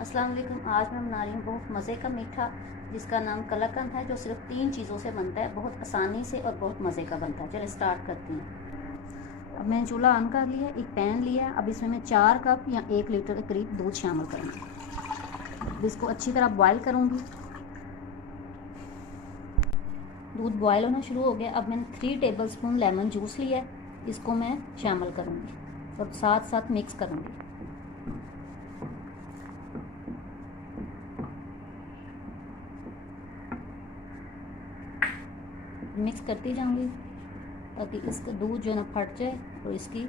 अस्सलाम वालेकुम। आज मैं बना रही हूँ बहुत मज़े का मीठा जिसका नाम कलाकंद है, जो सिर्फ 3 चीज़ों से बनता है, बहुत आसानी से और बहुत मज़े का बनता है। चलिए स्टार्ट करती हैं। अब मैंने चूल्हा ऑन कर लिया, एक पैन लिया है। अब इसमें मैं 4 कप या 1 लीटर के करीब दूध शामिल करूँगी। अब इसको अच्छी तरह बॉयल करूँगी। दूध बॉयल होना शुरू हो गया। अब मैंने 3 टेबल स्पून लेमन जूस लिया है, इसको मैं शामिल करूँगी और साथ साथ मिक्स करूँगी। मिक्स करती जाऊंगी ताकि इसका दूध जो है ना फट जाए और इसकी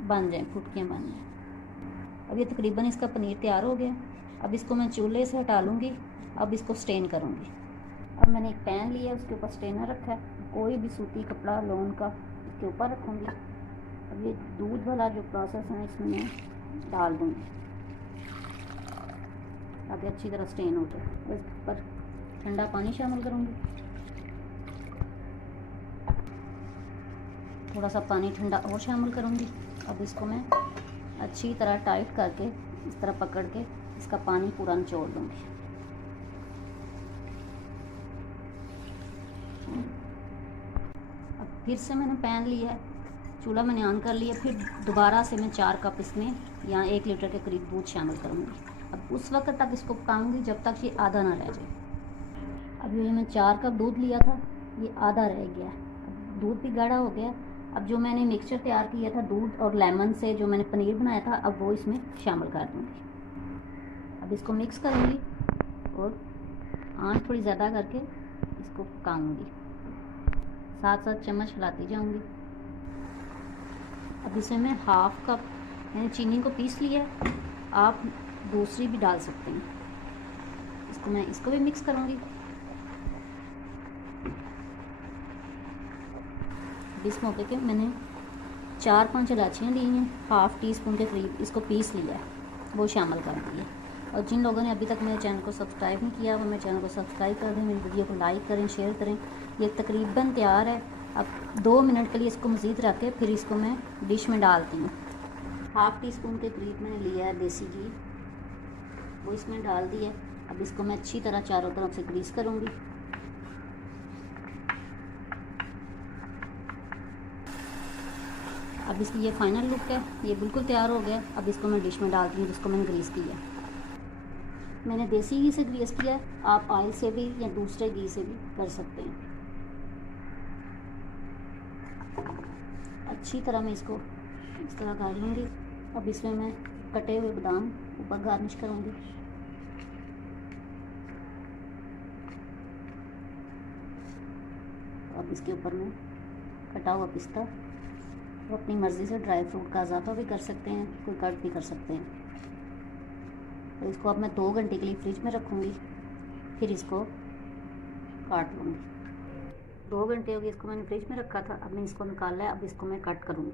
बन जाए, फुटकियाँ बन जाए। अब ये तकरीबन इसका पनीर तैयार हो गया। अब इसको मैं चूल्हे से हटा लूँगी। अब इसको स्टेन करूँगी। अब मैंने एक पैन लिया, उसके ऊपर स्टेनर रखा है, कोई भी सूती कपड़ा लोन का इसके ऊपर रखूँगी। अब ये दूध वाला जो प्रोसेस है इसमें मैं डाल दूँगी ताकि अच्छी तरह स्टेन हो जाए। इस पर ठंडा पानी शामिल करूँगी। थोड़ा सा पानी ठंडा और शामिल करूँगी। अब इसको मैं अच्छी तरह टाइट करके इस तरह पकड़ के इसका पानी पूरा निचोड़ लूँगी। अब फिर से मैंने पैन लिया है, चूल्हा मैंने ऑन कर लिया। फिर दोबारा से मैं 4 कप इसमें या 1 लीटर के करीब दूध शामिल करूँगी। अब उस वक्त तक इसको पकाऊँगी जब तक ये आधा ना रह जाए। अब ये मैं 4 कप दूध लिया था, ये आधा रह गया। अब दूध भी गाढ़ा हो गया। अब जो मैंने मिक्सचर तैयार किया था दूध और लेमन से, जो मैंने पनीर बनाया था, अब वो इसमें शामिल कर दूँगी। अब इसको मिक्स करूँगी और आंच थोड़ी ज़्यादा करके इसको पकाऊँगी, साथ साथ चम्मच हिलाती जाऊँगी। अब इसमें मैं हाफ कप मैंने चीनी को पीस लिया, आप दूसरी भी डाल सकते हैं। इसको भी मिक्स करूँगी। इस मौके पे मैंने 4-5 इलायचियाँ ली हैं, हाफ़ टी स्पून के करीब इसको पीस लिया है, वो शामिल कर दिए। और जिन लोगों ने अभी तक मेरे चैनल को सब्सक्राइब नहीं किया वो मेरे चैनल को सब्सक्राइब कर दें, मेरी वीडियो को लाइक करें, शेयर करें। ये तकरीबन तैयार है। अब 2 मिनट के लिए इसको मज़ीद रख के फिर इसको मैं डिश में डालती हूँ। हाफ़ टी स्पून के करीब मैंने लिया है देसी घी, वो इसमें डाल दिया। अब इसको मैं अच्छी तरह चारों तरफ से ग्रीस करूँगी। अब इसकी ये फाइनल लुक है, ये बिल्कुल तैयार हो गया। अब इसको मैं डिश में डालती हूँ जिसको मैंने ग्रीस किया। मैंने देसी घी से ग्रीस किया, आप ऑयल से भी या दूसरे घी से भी कर सकते हैं। अच्छी तरह मैं इसको इस तरह गाड़ लूँगी। अब इसमें मैं कटे हुए बादाम ऊपर गार्निश करूँगी। अब इसके ऊपर मैं कटा हुआ पिस्ता, वो अपनी मर्ज़ी से ड्राई फ्रूट का इजाफा भी कर सकते हैं, कोई कट भी कर सकते हैं। तो इसको अब मैं 2 घंटे के लिए फ्रिज में रखूँगी, फिर इसको काट लूँगी। 2 घंटे हो गए इसको मैंने फ्रिज में रखा था, अब मैं इसको निकाला है। अब इसको मैं कट करूँगी।